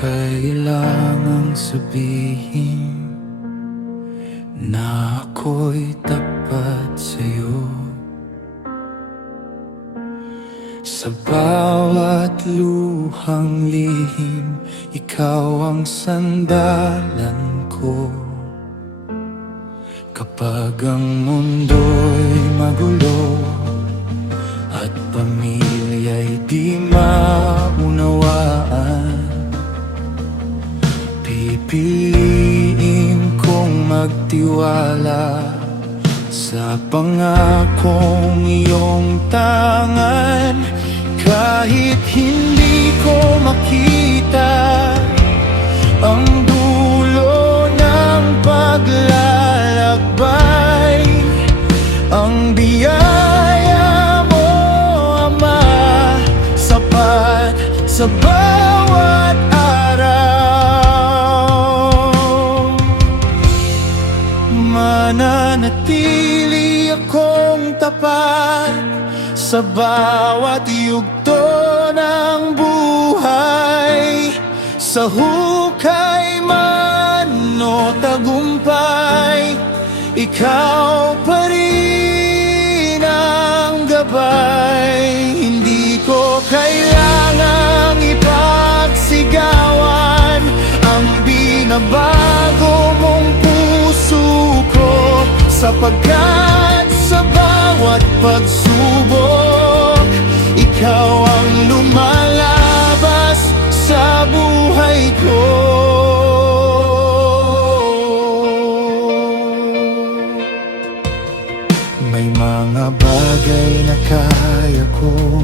kailangang sabihin na ako'y tapat sa'yo. Sa bawat luhang lihim, ikaw ang sandalan ko. Kapag ang mundo'y magulo at pamilya'y di maunawaan, pipiliin kong magtiwala sa pangakong iyong tangan. Kahit hindi ko makita ang dulo ng paglalakbay, ang biyaya mo, Ama, sapat sa bawat araw. Mananatili akong tapat sa bawat yugto ng buhay, sa hukay man o tagumpay, ikaw pa rin ang gabay. Hindi ko kailangang ipagsigawan ang binabago mong puso ko, sapagkat sa bawat pagsubok, ikaw ang lumalabas sa buhay ko. May mga bagay na kaya ko,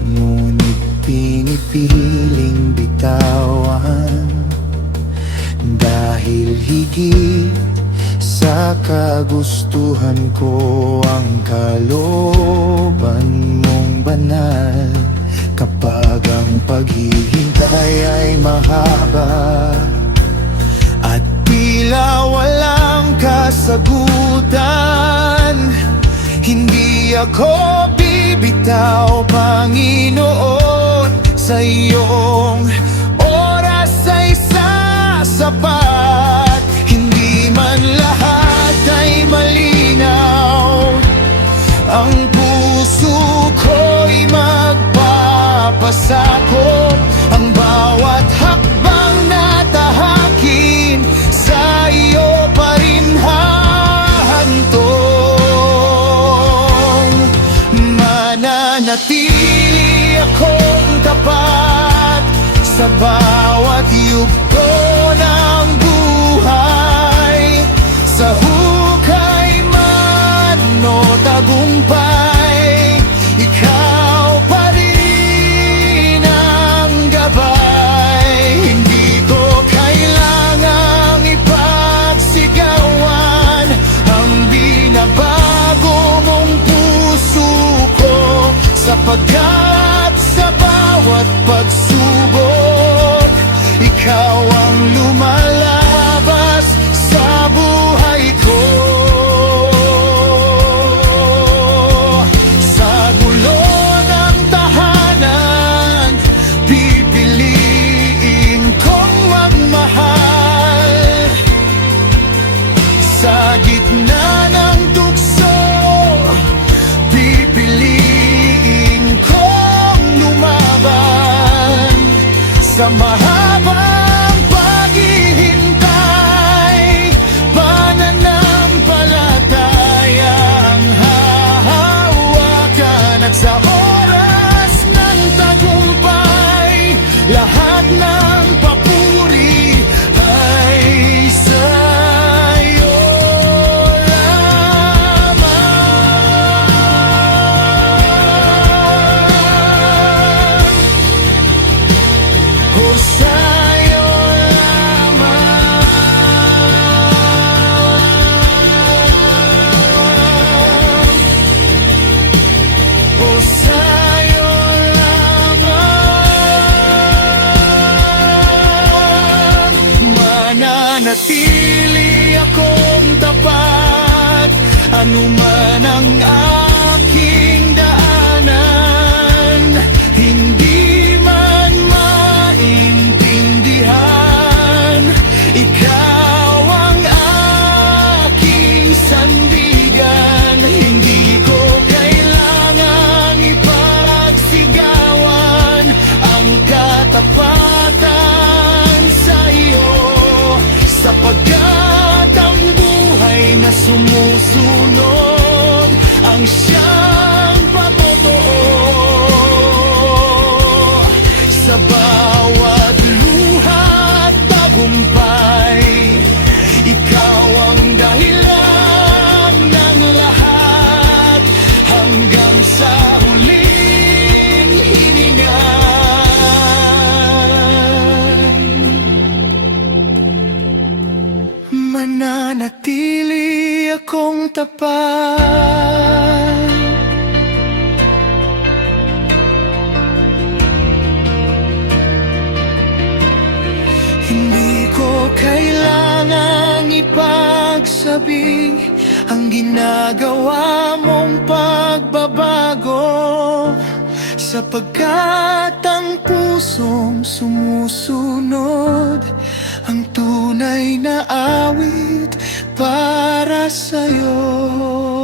ngunit pinipiling bitawan, dahil higit sa kagustuhan ko ang kalooban mong banal. Kapag ang paghihintay ay mahaba at tila walang kasagutan, hindi ako bibitaw, Panginoon. Sa iyong oras ay sasapat. Hindi man lahat ay malinaw, ang puso ko'y magpapasakop. Ang bawat hakbang na tahakin, sa iyo pa rin hahantong. Mananatili akong tapat sa bawat yugto ng buhay, sa hukay man o tagumpay, ikaw pa rin ang gabay. Hindi ko kailangang ipagsigawan ang binabago mong puso ko, sapagkat sa bawat pagsubok, ikaw ang lumalabas sa buhay ko. Sa gulo ng tahanan, pipiliin kong magmahal. Sa gitna ng tukso, pipiliin kong lumaban. Sa mahabang paghihintay, pananampalataya ang hahawakan. At sa oras ng tagumpay, lahat ng papuri ay sa'yo lamang. O sa'yo lamang. O sa'yo lamang. Mananatili akong tapat, anuman ang aking daanan. Hindi man maintindihan na sumusunod ang siyang patotoo. Sa bawat luha at tagumpay, ikaw ang dahilan ng lahat, hanggang sa huling hininga. Mananatili akong tapat, hindi ko kailangang ipagsabi ang ginagawa mong pagbabago, sapagkat ang pusong sumusunod ang tunay na awit para sa'yo.